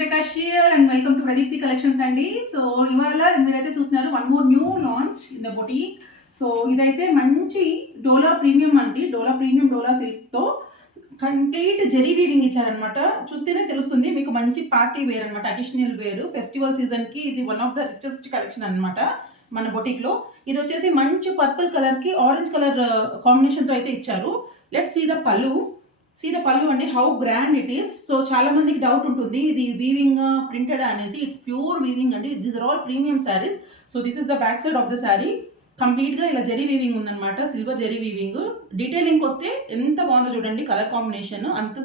Prakash here and welcome to Pradeepti collections అండి. So ఇవాళ మీరైతే చూస్తున్నారు one more new launch in the boutique. So ఇదైతే మంచి డోలా ప్రీమియం అండి, డోలా ప్రీమియం డోలా సిల్క్తో కంప్లీట్ జరీ వీవింగ్ ఇచ్చారనమాట. చూస్తేనే తెలుస్తుంది మీకు, మంచి పార్టీ వేర్ అనమాట, అకేషనల్ వేర్, ఫెస్టివల్ సీజన్కి ఇది one of the richest collection అనమాట మన బొటీక్లో. ఇది వచ్చేసి మంచి పర్పుల్ కలర్కి ఆరెంజ్ కలర్ కాంబినేషన్తో అయితే ఇచ్చారు. లెట్స్ సీ ద పళ్ళు. అండి, how grand it is. So చాలా మందికి డౌట్ ఉంటుంది ఇది వీవింగ్ ప్రింటెడ్ అనేసి. ఇట్స్ ప్యూర్ వీవింగ్ అండి. This are all premium saris. So this is the back side of the sari. కంప్లీట్గా ఇలా జరీ వీవింగ్ ఉందన్నమాట, సిల్వర్ జరీ వీవింగ్. డీటెయిలింగ్ వస్తే ఎంత బాగుందో చూడండి, కలర్ కాంబినేషన్ అంత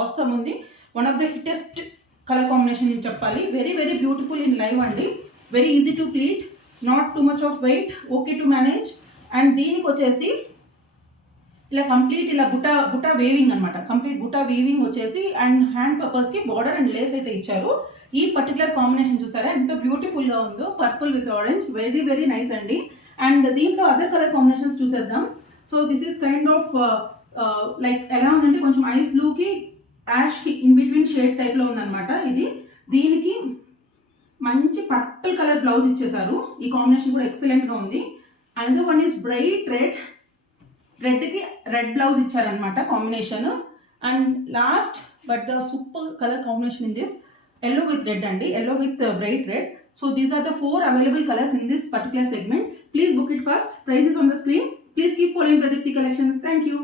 ఆసమ్ ఉంది. One of the hittest colour combination చెప్పాలి. Very very beautiful in live అండి. Very easy to pleat, not too much of weight, okay to manage. And దీనికి వచ్చేసి ఇలా కంప్లీట్ ఇలా బుటా వేవింగ్ అనమాట, కంప్లీట్ బుటా వీవింగ్ వచ్చేసి అండ్ హ్యాండ్ పర్పస్కి బార్డర్ అండ్ లేస్ అయితే ఇచ్చారు. ఈ పర్టికులర్ కాంబినేషన్ చూసారా ఎంత బ్యూటిఫుల్గా ఉందో, purple with orange. Very very nice అండి. అండ్ దీంట్లో అదర్ కలర్ కాంబినేషన్స్ చూసేద్దాం. So this is kind of like ఎలా ఉందంటే కొంచెం ఐస్ బ్లూకి యాష్కి ఇన్ బిట్వీన్ షేడ్ టైప్లో ఉందన్నమాట ఇది. దీనికి మంచి పర్పుల్ కలర్ బ్లౌజ్ ఇచ్చేసారు. ఈ కాంబినేషన్ కూడా ఎక్సలెంట్గా ఉంది. అనదర్ వన్ ఈస్ బ్రైట్ రెడ్కి రెడ్ బ్లౌజ్ ఇచ్చారనమాట combination. And last but the super colour combination in this yellow with red అండి, yellow with bright red. So these are the 4 available colors in this particular segment. Please book it fast. Price is on the screen. Please keep following Pradipti Collections. Thank you.